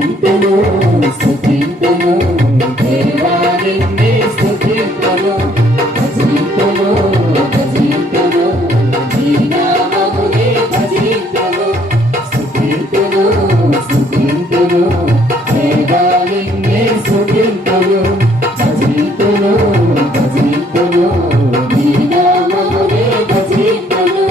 స్తుతింతును స్తుతింతును దేవా నిన్నే స్తుతింతును భజింతును భజింతును నీ నామమునే భజింతును స్తుతింతును స్తుతింతును దేవా నిన్నే స్తుతింతును భజింతును భజింతును నీ నామమునే భజింతును.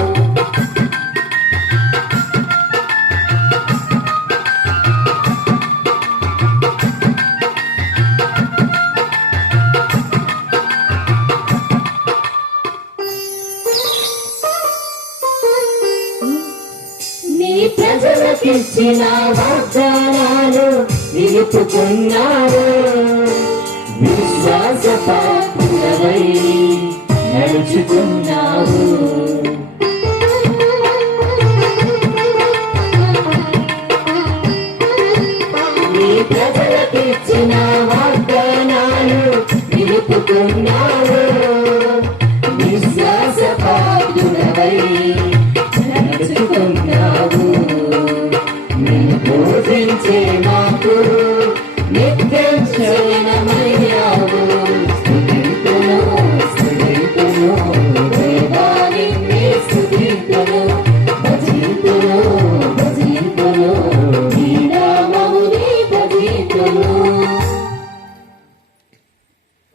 నీ ప్రజలకిచ్చిన వాగ్దానాలు నిలుపుకున్నారు విశ్వాస పాత్రుడవై నడుచుకున్నావు.